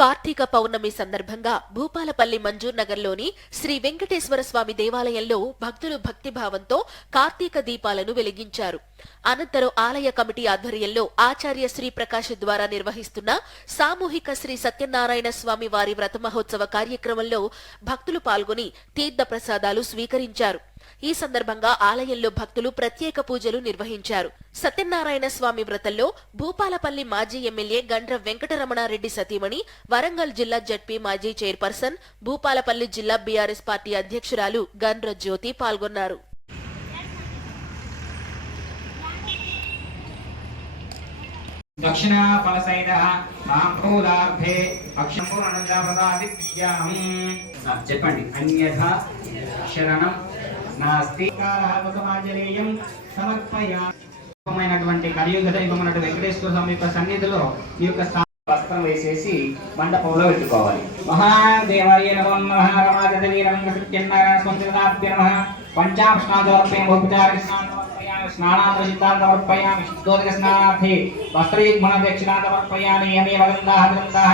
కార్తీక పౌర్ణమి సందర్భంగా భూపాలపల్లి మంజూర్ నగర్లోని శ్రీ వెంకటేశ్వర స్వామి దేవాలయంలో భక్తులు భక్తిభావంతో కార్తీక దీపాలను వెలిగించారు. అనంతరం ఆలయ కమిటీ ఆధ్వర్యంలో ఆచార్య శ్రీ ప్రకాష్ ద్వారా నిర్వహిస్తున్న సామూహిక శ్రీ సత్యనారాయణ స్వామి వారి వ్రత మహోత్సవ కార్యక్రమంలో భక్తులు పాల్గొని తీర్థ ప్రసాదాలు స్వీకరించారు. ఈ సందర్భంగా ఆలయంలో భక్తులు ప్రత్యేక పూజలు నిర్వహించారు సత్యనారాయణ స్వామి వ్రతంలో భూపాలపల్లి మాజీ ఎమ్మెల్యే గండ్ర వెంకటరమణారెడ్డి సతీమణి వరంగల్ జిల్లా జడ్పీ మాజీ చైర్పర్సన్ భూపాలపల్లి జిల్లా బీఆర్ఎస్ పార్టీ అధ్యక్షురాలు గండ్ర జ్యోతి పాల్గొన్నారు సాంప్రూదార్థే చెప్పండి అన్యథ శరణం నాస్తి. సమాజనీయం సమర్పయమైనటువంటి కలియుగ దైవమైనటువంటి వెంకటేశ్వర స్వామి యొక్క సన్నిధిలో ఈ యొక్క వస్త్రం వేసేసి మండపంలో పెట్టుకోవాలి. మహాదేవాయ నమో నమః రమాదేవి నమః సత్యనారాయణ స్వంతినాభ్య నమః. పంచాంశాదోర్పయం ఉపచార స్నానాదృశితాంతమర్పయామి శుద్ధోదక స్నానార్థే వస్త్రయుగ్మన దక్షిణాతమర్పయామి యమే వగంధాః గ్రంథాః